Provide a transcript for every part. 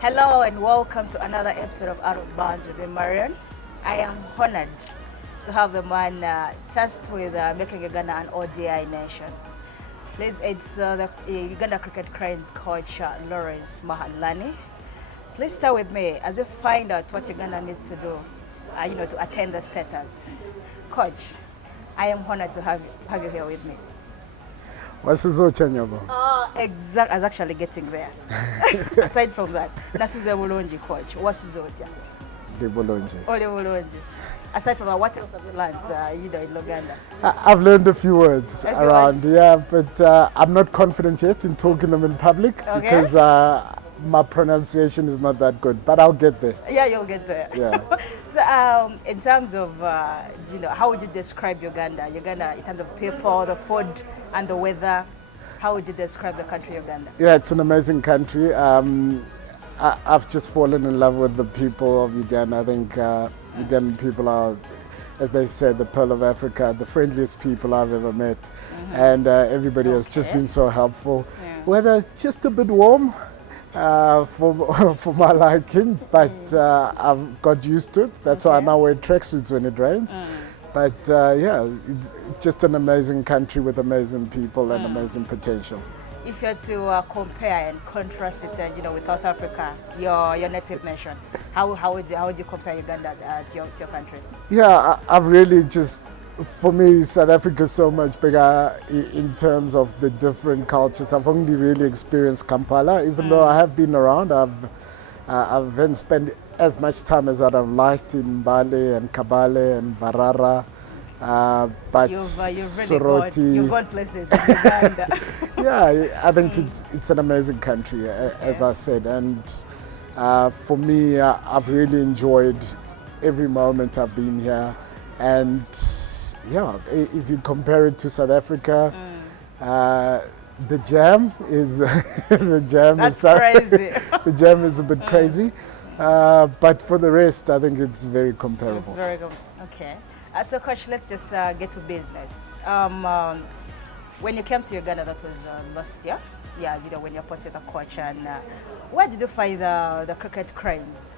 Hello and welcome to another episode of Out of Bounds with Marion. I am honored to have the man tasked with making Uganda an ODI nation. Please, it's the Uganda Cricket Cranes coach Lawrence Mahatlane. Please stay with me as we find out what Uganda needs to do, to attain the status. Coach, I am honored to have you here with me. What's the Chanyabo? I was actually getting there. Aside from that, Nasuze Bulonji, coach. What's Zotya? The Bolonji. Ole Bulonji. Aside from that, what else have you learned, in Uganda? I've learned a few words around, but I'm not confident yet in talking them in public because my pronunciation is not that good, but I'll get there. Yeah, you'll get there. Yeah. So, in terms of, how would you describe Uganda? Uganda, in terms of people, the food, and the weather, how would you describe the country Uganda? Yeah, it's an amazing country. I've just fallen in love with the people of Uganda. I think Ugandan people are, as they said, the pearl of Africa, the friendliest people I've ever met. And everybody has just been so helpful. Yeah. Weather just a bit warm for my liking, but I've got used to it. That's why I now wear tracksuits when it rains. But it's just an amazing country with amazing people and amazing potential. If you had to compare and contrast it, with South Africa, your native nation, how would you compare Uganda to your country? Yeah, I've really just, for me, South Africa is so much bigger in terms of the different cultures. I've only really experienced Kampala, even though I have been around. I haven't spent as much time as I'd have liked in Bali and Kabale and Barara, but you've really Soroti. you've gone places in Uganda. Yeah, I think it's an amazing country, as I said, and for me, I've really enjoyed every moment I've been here, and if you compare it to South Africa, the jam is That's crazy. The jam is a bit crazy. But for the rest, I think it's very comparable. It's very good. Okay. So, Coach, let's just get to business. When you came to Uganda, that was last year. Yeah, when you appointed the coach, and where did you find the cricket cranes?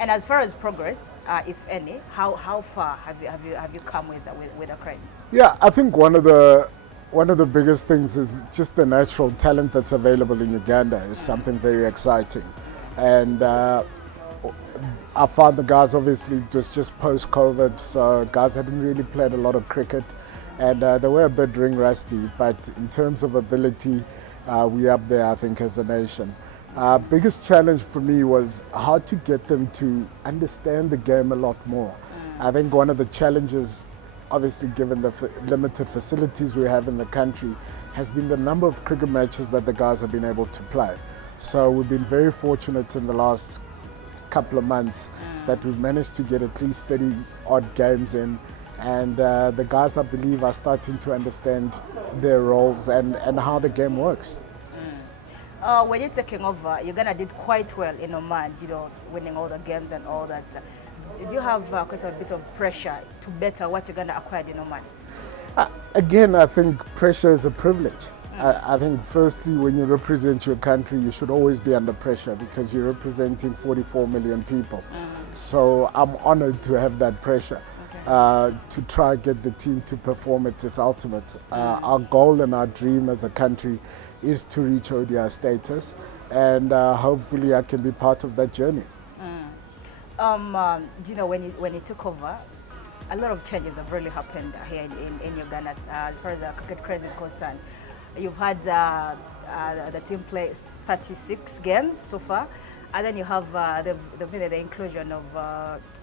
And as far as progress, if any, how far have you come with the cranes? Yeah, I think one of the biggest things is just the natural talent that's available in Uganda is something very exciting, and I found the guys, obviously, it was just post-COVID, so guys hadn't really played a lot of cricket, and they were a bit ring rusty, but in terms of ability, we're up there, I think, as a nation. Biggest challenge for me was how to get them to understand the game a lot more. I think one of the challenges, obviously given the limited facilities we have in the country, has been the number of cricket matches that the guys have been able to play. So we've been very fortunate in the last couple of months that we've managed to get at least 30 odd games in, and the guys, I believe, are starting to understand their roles and how the game works. When you're taking over, Uganda did quite well in Oman, winning all the games and all that. Did you have quite a bit of pressure to better what Uganda acquired in Oman? Again, I think pressure is a privilege. I think firstly, when you represent your country, you should always be under pressure because you're representing 44 million people. So I'm honored to have that pressure to try get the team to perform at its ultimate. Our goal and our dream as a country is to reach ODI status, and hopefully I can be part of that journey. When you took over, a lot of changes have really happened here in Uganda as far as the cricket craze is concerned. You've had the team play 36 games so far, and then you have the inclusion of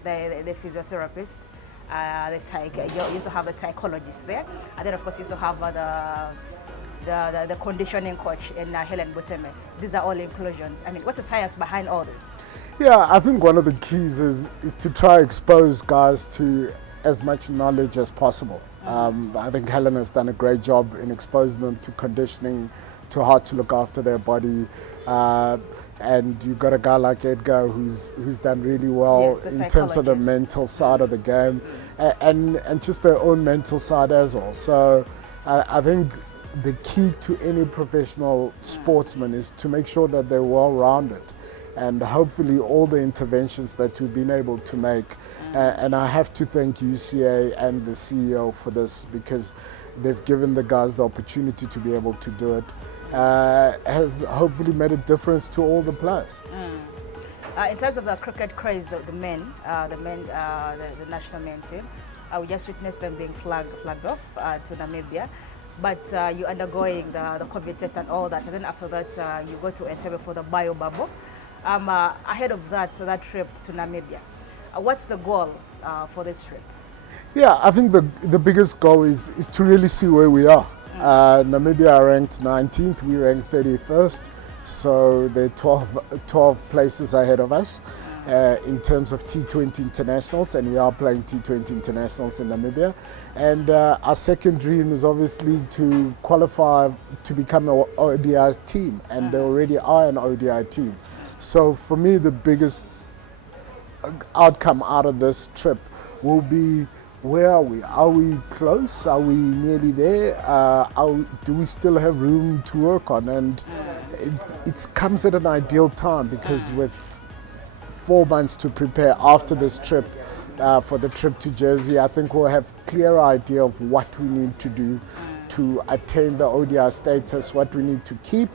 the physiotherapist, you also have a psychologist there, and then of course you also have the conditioning coach in Helen Buteme. These are all inclusions. I mean, what's the science behind all this? Yeah, I think one of the keys is to try expose guys to as much knowledge as possible. I think Helen has done a great job in exposing them to conditioning, to how to look after their body, and you've got a guy like Edgar who's done really well in terms of the mental side of the game, and just their own mental side as well. So I think the key to any professional sportsman is to make sure that they're well-rounded and hopefully all the interventions that we've been able to make. And I have to thank UCA and the CEO for this, because they've given the guys the opportunity to be able to do it. Has hopefully made a difference to all the players. In terms of the cricket craze, the national men team, we just witnessed them being flagged off to Namibia. But you're undergoing the COVID test and all that, and then after that you go to Entebbe for the bio bubble. Ahead of that trip to Namibia, what's the goal for this trip? Yeah, I think the biggest goal is to really see where we are. Namibia are ranked 19th, we ranked 31st, so they're 12 places ahead of us in terms of T20 internationals, and we are playing T20 internationals in Namibia. And our second dream is obviously to qualify to become an ODI team, and they already are an ODI team. So for me, the biggest outcome out of this trip will be, where are we? Are we close? Are we nearly there? Do we still have room to work on? And it comes at an ideal time, because with 4 months to prepare after this trip, for the trip to Jersey, I think we'll have a clear idea of what we need to do to attain the ODI status, what we need to keep,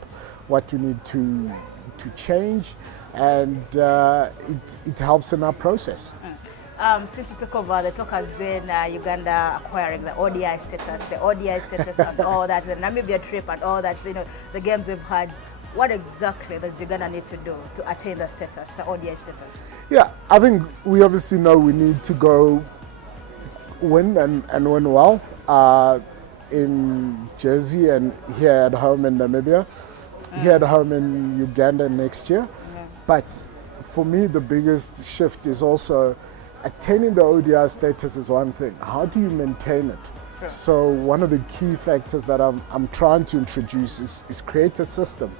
what we need to change, and it helps in our process. Since you took over, the talk has been Uganda acquiring the ODI status, and all that, the Namibia trip and all that, the games we've had. What exactly does Uganda need to do to attain the status, the ODI status? Yeah, I think we obviously know we need to go win and win well in Jersey and here at home in Namibia, here at home in Uganda next year. But for me, the biggest shift is also attaining the ODI status is one thing. How do you maintain it? Sure. So one of the key factors that I'm trying to introduce is create a system.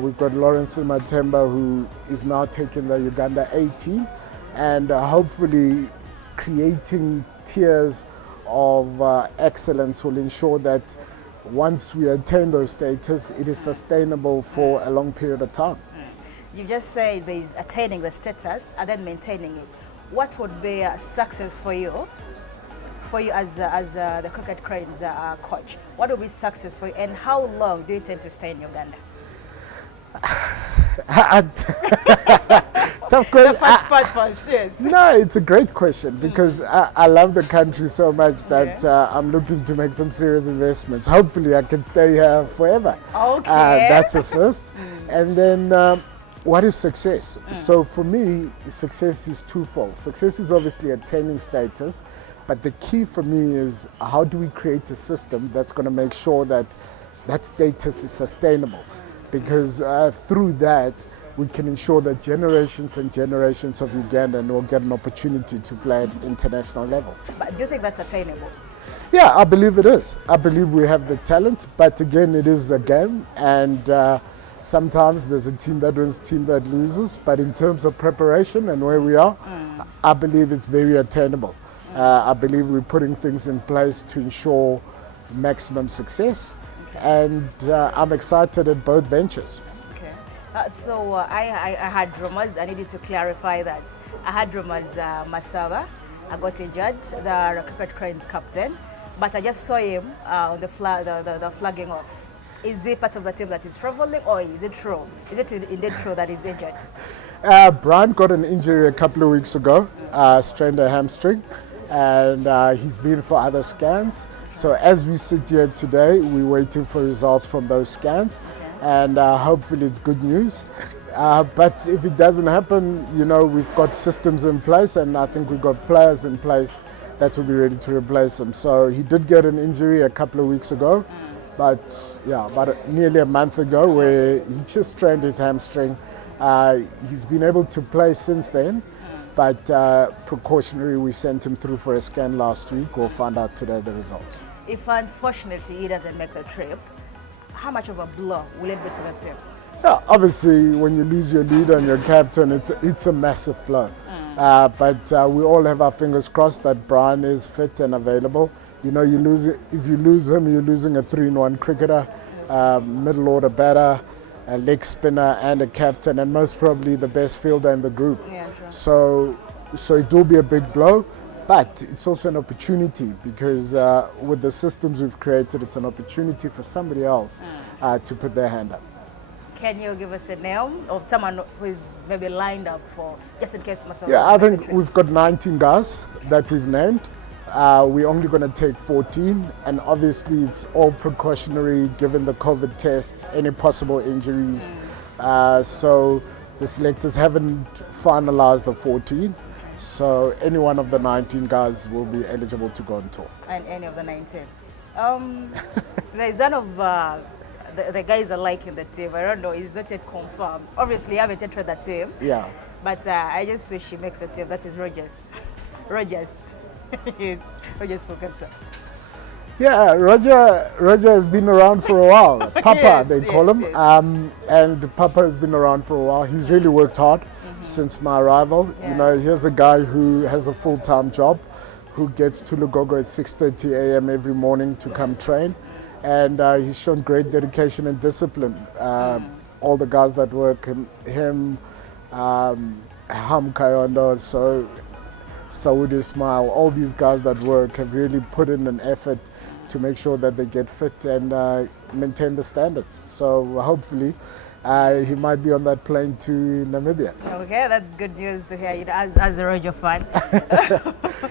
We've got Lawrence Mahatlane, who is now taking the Uganda A team, and hopefully creating tiers of excellence will ensure that once we attain those status, it is sustainable for a long period of time. You just say there's attaining the status and then maintaining it. What would be a success for you as the cricket cranes coach? What would be success for you, and how long do you intend to stay in Uganda? Tough question. The first part first, yes. No, it's a great question, because I love the country so much that I'm looking to make some serious investments. Hopefully I can stay here forever. Okay. That's a first. And then what is success? So for me, success is twofold. Success is obviously attaining status, but the key for me is, how do we create a system that's going to make sure that that status is sustainable? Because through that, we can ensure that generations and generations of Ugandan will get an opportunity to play at international level. But do you think that's attainable? Yeah, I believe it is. I believe we have the talent, but again, it is a game, and sometimes there's a team that wins, team that loses. But in terms of preparation and where we are, I believe it's very attainable. I believe we're putting things in place to ensure maximum success. And I'm excited at both ventures. Okay. So I had rumors. I needed to clarify that. I had rumors Masava, I got injured, the cricket cranes captain, but I just saw him on the flagging off. Is he part of the team that is traveling, or is it true? Is it indeed true that he's injured? Brian got an injury a couple of weeks ago, strained a hamstring, and he's been for other scans. So as we sit here today, we're waiting for results from those scans, and hopefully it's good news. But if it doesn't happen, we've got systems in place, and I think we've got players in place that will be ready to replace him. So he did get an injury a couple of weeks ago, but about nearly a month ago, where he just strained his hamstring. He's been able to play since then, but precautionary, we sent him through for a scan last week. We'll find out today the results. If unfortunately he doesn't make the trip, how much of a blow will it be to the team? Yeah, obviously, when you lose your leader and your captain, it's a massive blow. But we all have our fingers crossed that Brian is fit and available. If you lose him, you're losing a 3-in-1 cricketer, middle order batter, a leg spinner and a captain, and most probably the best fielder in the group. Yeah, sure. So it will be a big blow, but it's also an opportunity because with the systems we've created, it's an opportunity for somebody else to put their hand up. Can you give us a name of someone who is maybe lined up for, just in case myself? Yeah, I think we've got 19 guys that we've named. We're only going to take 14, and obviously it's all precautionary given the COVID tests, any possible injuries. So the selectors haven't finalized the 14. So any one of the 19 guys will be eligible to go on tour. And any of the 19. There's one of the guys I like in the team. I don't know, it's not yet confirmed. Obviously, I haven't entered the team. Yeah. But I just wish he makes a team. That is Rogers. Rogers. Yes, Rogers Fukansa. Yeah, Roger has been around for a while. Papa, Yes, they call him. yes. And Papa has been around for a while. He's really worked hard since my arrival. Yeah. You know, here's a guy who has a full-time job, who gets to Lugogo at 6:30 a.m. every morning to come train. And he's shown great dedication and discipline. All the guys that work, him, Ham Kayondo, so Saud Ismail, all these guys that work have really put in an effort to make sure that they get fit and maintain the standards. So hopefully he might be on that plane to Namibia. Okay, that's good news to hear. You know, as a Roger fan.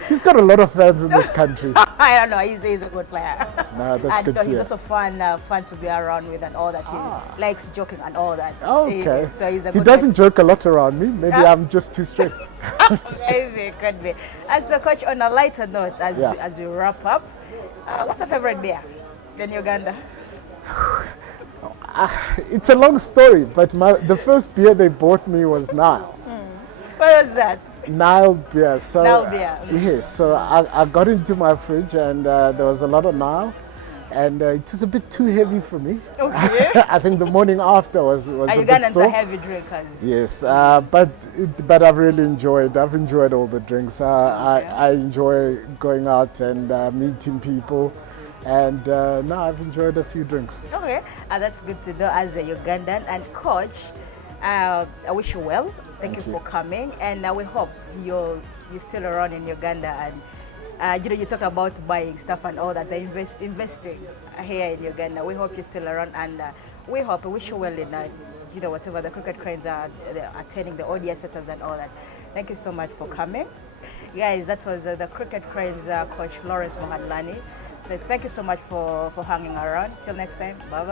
He's got a lot of fans in this country. I don't know, he's a good player. No, that's And good to he's hear. also fun to be around with and all that. He likes joking and all that. Okay. So he's a He good doesn't joke a lot around me. Maybe I'm just too strict. Maybe, could be. And so, Coach, on a lighter note, Yeah. as we wrap up, what's your favorite beer in Uganda? It's a long story, but the first beer they bought me was Nile. What was that? Nile beer. So, Nile beer. Yes, so I got into my fridge and there was a lot of Nile, and it was a bit too heavy for me. Okay. I think the morning after was Are a bit Ugandans sore. are heavy drinkers? Yes, but I've really enjoyed. I've enjoyed all the drinks. I enjoy going out and meeting people, and now I've enjoyed a few drinks. Okay, that's good to know as a Ugandan. And Coach, I wish you well. Thank you for coming, and we hope you're still around in Uganda. And you talk about buying stuff and all that, the investing here in Uganda. We hope you're still around, and we wish you well in whatever the cricket cranes are attending, the audio setters and all that. Thank you so much for coming, guys. That was the cricket cranes coach Lawrence Mahatlane. Thank you so much for hanging around. Till next time, bye bye.